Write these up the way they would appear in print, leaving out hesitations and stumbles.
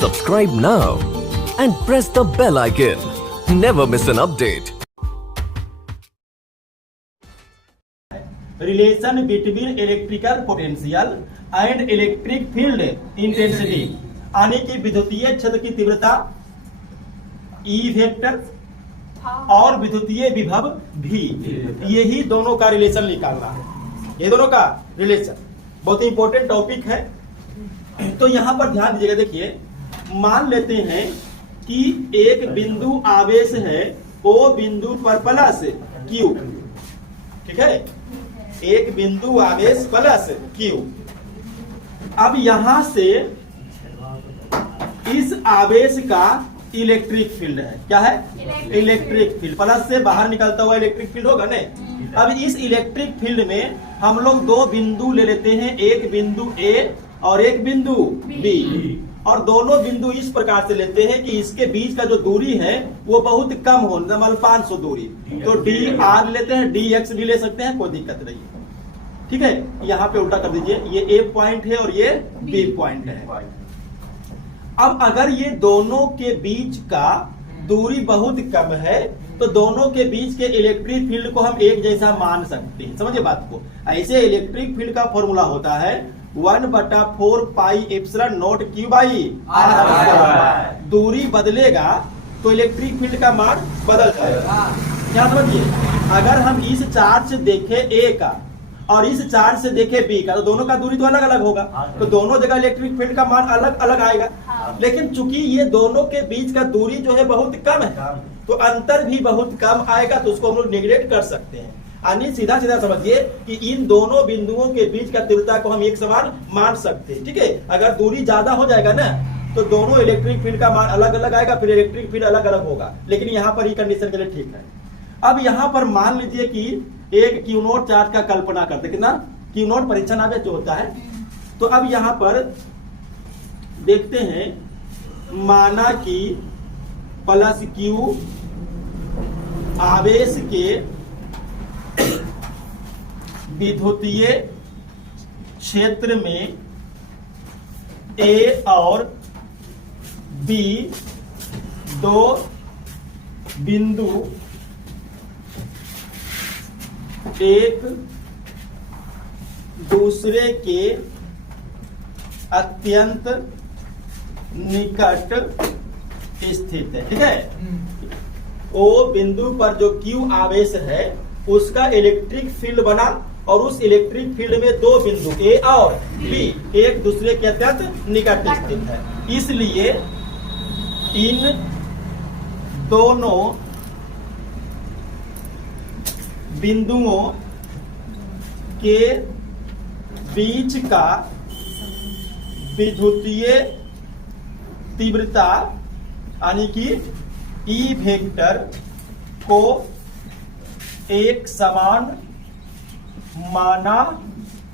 Subscribe now and press the bell icon. Never miss an update. Relation between electrical potential and electric field intensity यानी कि विद्युतीय क्षेत्र की तीव्रता E vector और विद्युतीय विभव V, यही दोनों का रिलेशन निकालना है। ये दोनों का रिलेशन बहुत इंपॉर्टेंट टॉपिक है। तो यहां पर ध्यान दीजिएगा। देखिए, मान लेते हैं कि एक बिंदु आवेश है O बिंदु पर प्लस Q, ठीक है, एक बिंदु आवेश प्लस Q। अब यहां से इस आवेश का इलेक्ट्रिक फील्ड है। क्या है? Electric field. प्लस से बाहर निकलता हुआ इलेक्ट्रिक फील्ड होगा नहीं। अब इस इलेक्ट्रिक फील्ड में हम लोग दो बिंदु ले लेते हैं, एक बिंदु A और एक बिंदु B, और दोनों बिंदु इस प्रकार से लेते हैं कि इसके बीच का जो दूरी है वो बहुत कम हो, मतलब 500 दूरी। तो dr लेते हैं, dx भी ले सकते हैं, कोई दिक्कत नहीं है, ठीक है। यहाँ पे उल्टा कर दीजिए, ये A पॉइंट है और ये B पॉइंट है। अब अगर ये दोनों के बीच का दूरी बहुत कम है तो दोनों के बीच के इलेक्ट्रिक फील्ड को हम एक जैसा मान सकते हैं। समझिए बात को। ऐसे इलेक्ट्रिक फील्ड का फॉर्मूला होता है 1/4 pi epsilon not Q by R। दूरी बदलेगा तो इलेक्ट्रिक फील्ड का मान बदल जाएगा। क्या समझिए, अगर हम इस चार्ज से देखें A का और इस चार्ज से देखें B का, तो दोनों का दूरी तो अलग अलग होगा, तो दोनों जगह इलेक्ट्रिक फील्ड का मान अलग अलग आएगा। लेकिन चूंकि ये दोनों के बीच का दूरी जो है बहुत कम है, तो अंतर भी बहुत कम आएगा, तो उसको हम लोग निगलेक्ट कर सकते हैं। यानी सीधा सीधा समझिए कि इन दोनों बिंदुओं के बीच का तीव्रता को हम एक समान मान सकते हैं, ठीक है। अगर दूरी ज्यादा हो जाएगा ना तो दोनों इलेक्ट्रिक फील्ड का मान अलग अलग आएगा, फिर इलेक्ट्रिक फील्ड अलग अलग होगा। लेकिन यहाँ पर ये कंडीशन के लिए ठीक है। अब यहाँ पर मान लीजिए कि एक Q नोट चार्ज का कल्पना करते, कितना Q नोट परीक्षण आवेश जो होता है। तो अब यहाँ पर देखते हैं, माना कि प्लस Q आवेश के विद्युतीय क्षेत्र में A और B दो बिंदु एक दूसरे के अत्यंत निकट स्थित है, ठीक है। O बिंदु पर जो Q आवेश है उसका इलेक्ट्रिक फील्ड बना, और उस इलेक्ट्रिक फील्ड में दो बिंदु A और B एक दूसरे के अत्यंत निकट स्थित है। इसलिए इन दोनों बिंदुओं के बीच का विद्युतीय तीव्रता यानी कि E वेक्टर को एक समान माना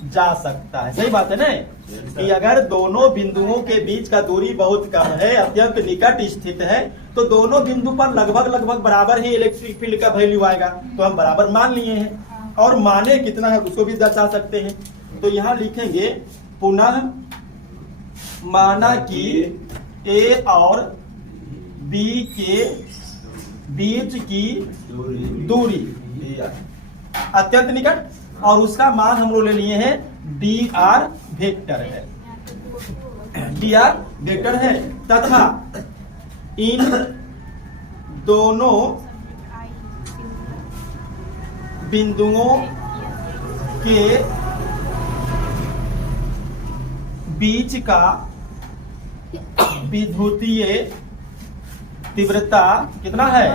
जा सकता है। सही बात है ना कि अगर दोनों बिंदुओं के बीच का दूरी बहुत कम है, अत्यंत निकट स्थित है, तो दोनों बिंदु पर लगभग बराबर ही इलेक्ट्रिक फील्ड का वैल्यू आएगा। तो हम बराबर मान लिए हैं, और माने कितना है उसको भी दर्शा सकते हैं। तो यहां लिखेंगे, पुनः माना कि A और B के बीच की दूरी अत्यंत निकट, और उसका मान हम लोग ले लिए हैं dr वेक्टर है, dr वेक्टर है, तथा इन दोनों बिंदुओं के बीच का विद्युतीय तीव्रता कितना है?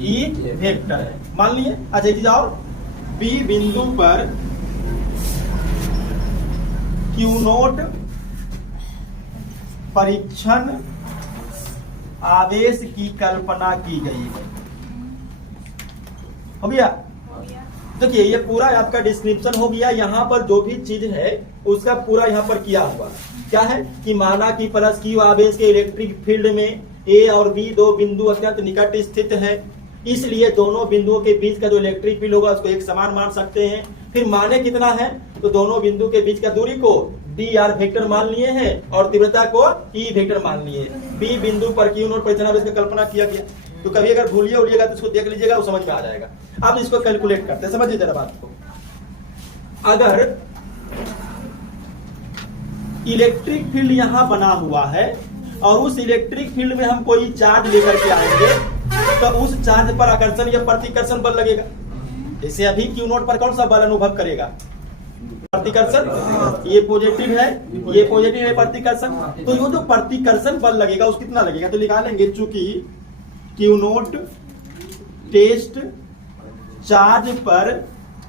E वेक्टर है। मान लिए। अच्छा, एक चीज और, B बिंदु पर Q नोट परीक्षण आवेश की कल्पना की गई है। हो गया? देखिए, ये पूरा आपका डिस्क्रिप्शन हो गया। यहाँ पर जो भी चीज है उसका पूरा यहाँ पर किया हुआ क्या है कि माना कि प्लस Q आवेश के इलेक्ट्रिक फील्ड में A और B दो बिंदु अत्यंत निकट स्थित है, इसलिए दोनों बिंदुओं के बीच का जो इलेक्ट्रिक फील्ड होगा उसको एक समान मान सकते हैं। फिर माने कितना है, तो दोनों बिंदु के बीच का दूरी को डी आर वेक्टर मान लिए हैं और तीव्रता को ई वेक्टर मान लिए हैं। बी बिंदु पर क्यू नोट परिचालन इसका कल्पना किया गया। तो कभी अगर भूलिए उड़िएगा तो इसको देख लीजिएगा, वो समझ में आ जाएगा। अब इसको कैलकुलेट करते हैं, समझिए जरा बात को। अगर इलेक्ट्रिक फील्ड यहां बना हुआ है और उस इलेक्ट्रिक फील्ड में हम कोई चार्ज लेकर के आएंगे तो उस चार्ज पर आकर्षण या प्रतिकर्षण बल लगेगा। जैसे अभी क्यू नोट पर कौन सा बल अनुभव करेगा? प्रतिकर्षण। ये पॉजिटिव है, ये पॉजिटिव है प्रतिकर्षण। तो ये जो प्रतिकर्षण बल लगेगा उस कितना लगेगा? तो निकालेंगे, चूंकि क्यू नोट टेस्ट चार्ज पर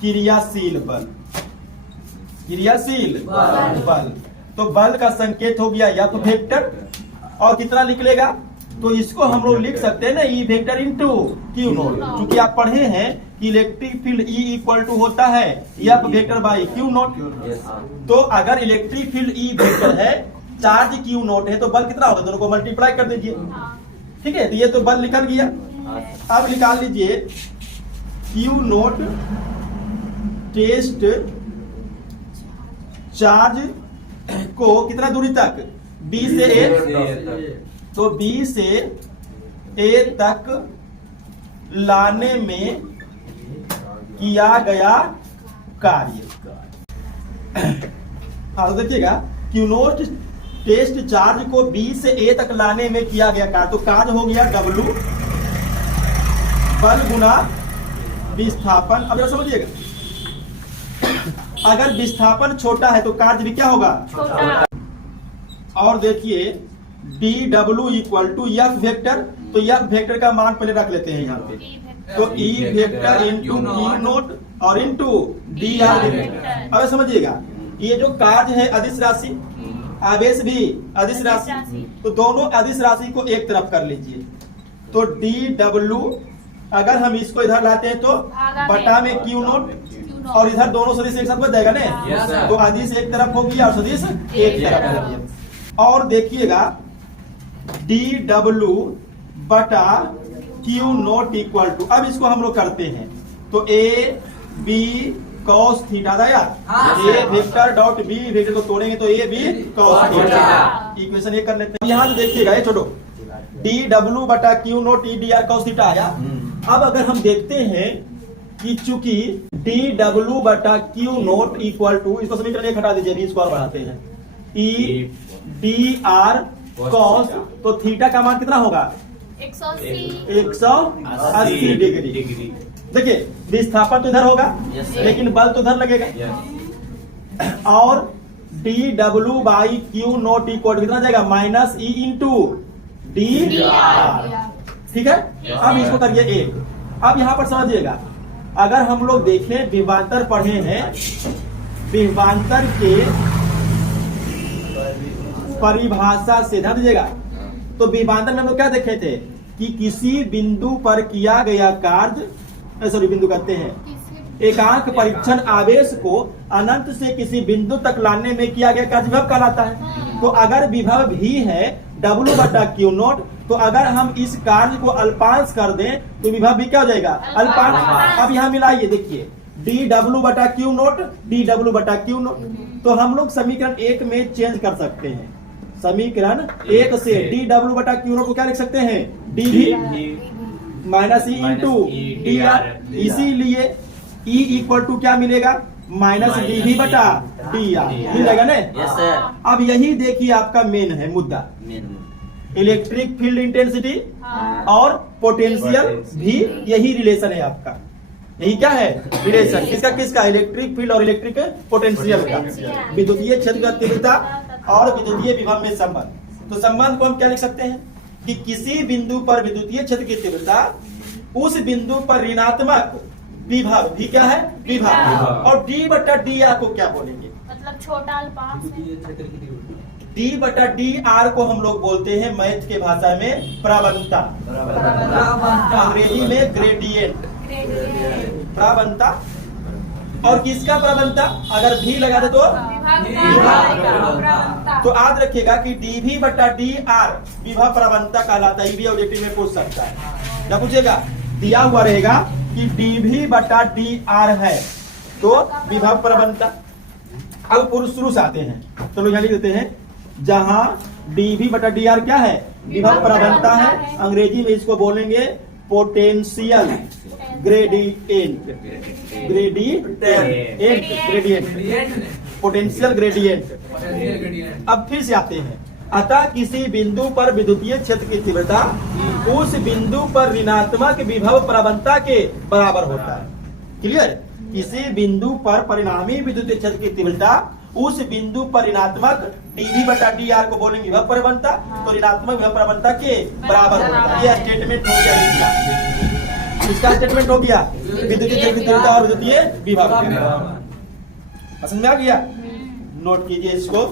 क्रियाशील बल, क्रियाशील बल, तो बल का संकेत हो गया एफ वेक्टर। और कितना निकलेगा? तो इसको हम लोग लिख सकते हैं ना E vector into Q naught. क्योंकि आप पढ़े हैं कि electric field E equal to होता है F vector by Q naught. तो अगर इलेक्ट्रिक फील्ड ई वेक्टर है, चार्ज क्यू नोट है, तो बल कितना होगा? दोनों को मल्टीप्लाई कर दीजिए, ठीक है। तो ये तो बल निकल गया। अब निकाल लीजिए क्यू नोट टेस्ट चार्ज को कितना दूरी तक? बी से ए, तो बी से ए तक लाने में किया गया कार्य। हाँ तो देखिएगा, क्यू नोट टेस्ट चार्ज को बी से ए तक लाने में किया गया कार्य, तो कार्य हो गया W बल गुना विस्थापन। अब समझिएगा, अगर विस्थापन छोटा है तो कार्य भी क्या होगा? छोटा। और देखिए D W equal to F vector, तो एफ वेक्टर का मान पहले रख लेते हैं यहाँ पे। तो E vector into Q naught और इंटू डी आर वेक्टर। अब समझिएगा, ये जो कार्य है अदिश राशि, आवेश भी अदिश राशि, तो दोनों अदिश राशि को एक तरफ कर लीजिए। तो डी डब्ल्यू अगर हम इसको इधर लाते हैं तो बटा में क्यू नोट, और इधर दोनों सदिश एक साथ बच जाएगा ना। तो अदिश एक तरफ होगी और सदिश एक तरफ होगी। और देखिएगा डी डब्ल्यू बटा क्यू नोट इक्वल टू, अब इसको हम लोग करते हैं तो ए बी कॉस थीटा था यार, A vector dot B vector को तोड़ेंगे तो A B cos theta. Equation ये कर लेते हैं। यहाँ से देखिएगा, ये छोड़ो, डी डब्ल्यू बटा Q naught E D R cos theta आया। अब अगर हम देखते हैं कि चूंकि डी डब्ल्यू बटा क्यू नोट इक्वल टू, इसको समीकरण एक हटा दीजिए, बी स्क्वायर बढ़ाते हैं, ई डी आर कॉस, तो थीटा का मान कितना होगा? 180 डिग्री। देखिए विस्थापन तो इधर होगा लेकिन बल तो इधर लगेगा। और D W by Q naught equal कितना जाएगा? Minus E into D are, ठीक है। अब इसको करिए एक। अब यहाँ पर समझिएगा, अगर हम लोग देखें विभवांतर पढ़े हैं, विभवांतर के परिभाषा से ध्यान दीजिएगा। तो विभवांतर में हम लोग क्या देखे थे कि किसी बिंदु पर किया गया कार्य, सॉरी बिंदु कहते हैं, एकांक परीक्षण आवेश को अनंत से किसी बिंदु तक लाने में किया गया कार्य विभव कहलाता है। तो अगर विभव भी है W बटा क्यू नोट, तो अगर हम इस कार्य को अल्पांश कर दें तो विभव भी क्या हो जाएगा? अल्पांश। अब यहाँ मिलाइए, देखिए डी डब्ल्यू बटा क्यू नोट, डी डब्ल्यू बटा क्यू नोट, तो हम लोग समीकरण एक में चेंज कर सकते हैं। समीकरण एक से डी डब्ल्यू बटा क्यू नोट को क्या लिख सकते हैं? डी भी minus E into D are. इसीलिए ई इक्वल टू क्या मिलेगा? माइनस डी भी बटा डी आर मिल जाएगा ना। अब यही देखिए आपका मेन है मुद्दा, इलेक्ट्रिक फील्ड इंटेंसिटी और पोटेंशियल भी यही रिलेशन है आपका। यही क्या है रिलेशन? किसका किसका? इलेक्ट्रिक फील्ड और इलेक्ट्रिक पोटेंशियल का, विद्युतीय क्षेत्र का तीव्रता और विद्युतीय विभव में संबंध। तो संबंध को हम क्या लिख सकते हैं कि किसी बिंदु पर विद्युतीय क्षेत्र की तीव्रता उस बिंदु पर ऋणात्मक विभव भी क्या है? विभव। और डी बटा डी आर को क्या बोलेंगे? मतलब छोटा अल्पांश। डी बटा डी आर को हम लोग बोलते हैं मैथ के भाषा में प्रवणता, अंग्रेजी में ग्रेडियंट, प्रवणता। और किसका प्रवणता? अगर भी लगा दे तो तो याद रखिएगा कि डी भी बटा डी आर विभव प्रवणता कहलाता है। भी ऑब्जेक्टिव में पूछ सकता है, क्या पूछेगा? दिया हुआ रहेगा कि डी भी बटा डी आर है तो विभव प्रवणता। अब पुरुष शुरू से आते हैं, चलो यहाँ लिख देते हैं, जहां डीवी बटा डी आर क्या है, विभव प्रवणता है। अंग्रेजी में इसको बोलेंगे potential gradient, gradient, potential gradient. अब फिर से आते हैं, अतः किसी बिंदु पर विद्युतीय क्षेत्र की तीव्रता उस बिंदु पर ऋणात्मक विभव प्रवणता के बराबर होता है। क्लियर? किसी बिंदु पर परिणामी विद्युतीय क्षेत्र की तीव्रता उस बिंदु पर ऋणात्मक डीवी बटा डी आर को बोलेंगे विभव प्रवणता, तो ऋणात्मक विभव प्रवणता के बराबर होता है। यह स्टेटमेंट हो गया, इसका स्टेटमेंट हो गया विद्युतीय क्षेत्र की तीव्रता और विद्युतीय विभव। समझ में आ गया? नोट कीजिए इसको।